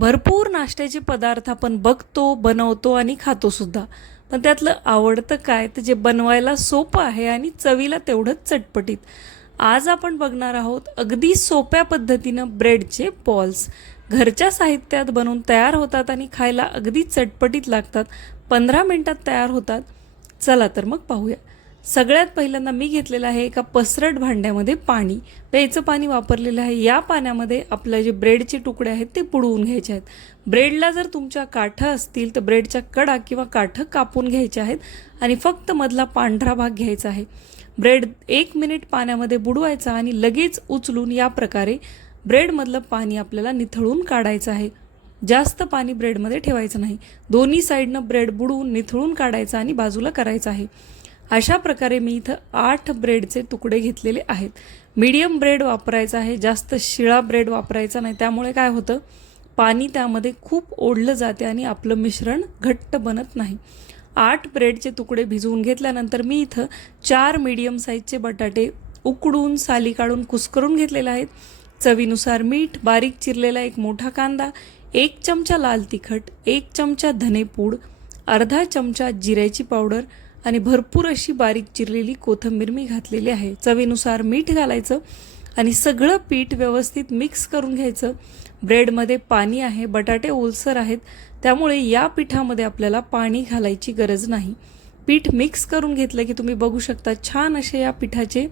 भरपूर नाश्त्याचे पदार्थ आपण बघतो बनवतो आणि खातोसुद्धा पण त्यातलं आवडतं काय? तर जे बनवायला सोपं आहे आणि चवीला तेवढंच चटपटीत. आज आपण बघणार आहोत अगदी सोप्या पद्धतीनं ब्रेडचे बॉल्स घरच्या साहित्यात बनवून तयार होतात आणि खायला अगदी चटपटीत लागतात. पंधरा मिनटात तयार होतात. चला तर मग पाहूया. सगळ्यात पहिल्यांदा मी घेतलेलं आहे एका पसरट भांड्यामध्ये पाणी. प्यायचं पाणी वापरलेलं आहे. या पाण्यामध्ये आपलं जे ब्रेडचे तुकडे आहेत ते पुडवून घ्यायचे आहेत. ब्रेडला जर तुमच्या काठं असतील तर ब्रेडच्या कडा किंवा काठं कापून घ्यायच्या आहेत आणि फक्त मधला पांढरा भाग घ्यायचा आहे. ब्रेड एक मिनिट पाण्यामध्ये बुडवायचा आणि लगेच उचलून या प्रकारे ब्रेडमधलं पाणी आपल्याला निथळून काढायचं आहे. जास्त पाणी ब्रेडमध्ये ठेवायचं नाही. दोन्ही साईडनं ब्रेड बुडवून निथळून काढायचं आणि बाजूला करायचं आहे. अशा प्रकारे मी इथं आठ ब्रेडचे तुकडे घेतलेले आहेत. मीडियम ब्रेड वापरायचा आहे जास्त शिळा ब्रेड वापरायचा नाही. त्यामुळे काय होतं पाणी त्यामध्ये खूप ओढलं जाते आणि आपलं मिश्रण घट्ट बनत नाही. आठ ब्रेडचे तुकडे भिजवून घेतल्यानंतर मी इथं चार मीडियम साईजचे बटाटे उकडून साली काढून कुस्करून घेतलेले आहेत. चवीनुसार मीठ बारीक चिरलेला एक मोठा कांदा एक चमचा लाल तिखट एक चमचा धनेपूड अर्धा चमचा जिऱ्याची पावडर आणि भरपूर अशी बारीक चिरलेली कोथंबीर मी घातलेली आहे. चवीनुसार मीठ घालायचं आणि सगळं पीठ व्यवस्थित मिक्स करून घ्यायचं. ब्रेडमध्ये पाणी आहे बटाटे ओलसर आहेत त्यामुळे या पिठामध्ये आपल्याला पाणी घालायची गरज नाही. पीठ मिक्स करून घेतलं की तुम्ही बघू शकता छान असे या पिठाचे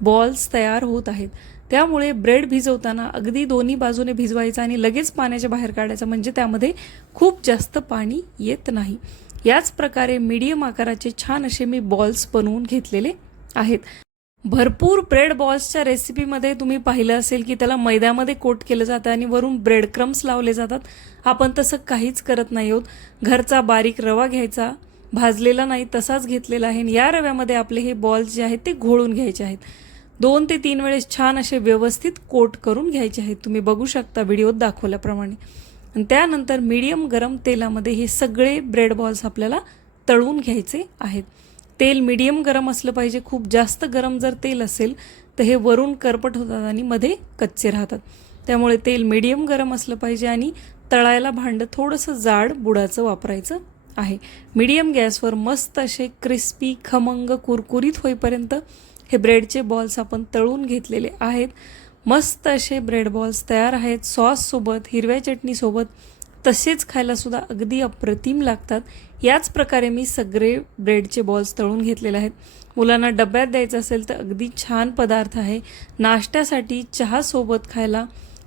बॉल्स तयार होत आहेत. त्यामुळे ब्रेड भिजवताना अगदी दोन्ही बाजूने भिजवायचं आणि लगेच पाण्याच्या बाहेर काढायचं म्हणजे त्यामध्ये खूप जास्त पाणी येत नाही. याच प्रकारे मीडियम आकाराचे छान असे मी बॉल्स बनवून घेतलेले आहेत. भरपूर ब्रेड बॉल्सच्या रेसिपीमध्ये तुम्ही पाहिलं असेल की त्याला मैद्यामध्ये कोट केलं जातं आणि वरून ब्रेड क्रम्स लावले जातात. आपण तसं काहीच करत नाही आहोत. घरचा बारीक रवा घ्यायचा भाजलेला नाही तसाच घेतलेला आहे. आणि या रव्यामध्ये आपले हे बॉल्स जे आहेत ते घोळून घ्यायचे आहेत. दोन ते तीन वेळेस छान असे व्यवस्थित कोट करून घ्यायचे आहेत. तुम्ही बघू शकता व्हिडिओत दाखवल्याप्रमाणे. आणि त्यानंतर मीडियम गरम तेलामध्ये हे सगळे ब्रेड बॉल्स आपल्याला तळून घ्यायचे आहेत. तेल मीडियम गरम असलं पाहिजे. खूप जास्त गरम जर तेल असेल तर हे वरून करपट होतात आणि मध्ये कच्चे राहतात. त्यामुळे तेल मीडियम गरम असलं पाहिजे आणि तळायला भांडं थोडंसं जाड बुडाचं वापरायचं आहे. मीडियम गॅसवर मस्त असे क्रिस्पी खमंग कुरकुरीत होईपर्यंत हे ब्रेडचे बॉल्स आपण तळून घेतलेले आहेत. मस्त असे ब्रेड बॉल्स तयार आहेत सॉससोबत हिरव्या चटणीसोबत तसेच खायलासुद्धा अगदी अप्रतिम लागतात. याच प्रकारे मी सगळे ब्रेडचे बॉल्स तळून घेतलेले आहेत. मुलांना डब्यात द्यायचं असेल तर अगदी छान पदार्थ आहे. नाश्त्यासाठी चहासोबत खायला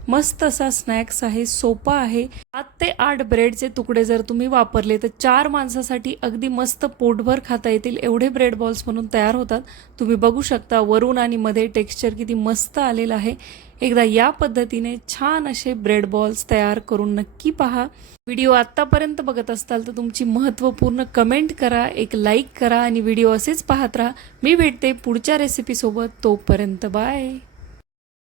मस्त असा स्नॅक्स आहे सोपा आहे. सात ते आठ ब्रेडचे तुकडे जर तुम्ही वापरले तर चार माणसासाठी अगदी मस्त पोटभर खाता येतील. एवढे ब्रेड बॉल्स म्हणून तयार होतात. तुम्ही बघू शकता वरून आणि मध्ये टेक्स्चर किती मस्त आलेलं आहे. एकदा या पद्धतीने छान असे ब्रेड बॉल्स तयार करून नक्की पहा. व्हिडिओ आत्तापर्यंत बघत असताल तर तुमची महत्त्वपूर्ण कमेंट करा एक लाईक करा आणि व्हिडिओ असेच पाहत राहा. मी भेटते पुढच्या रेसिपीसोबत तोपर्यंत बाय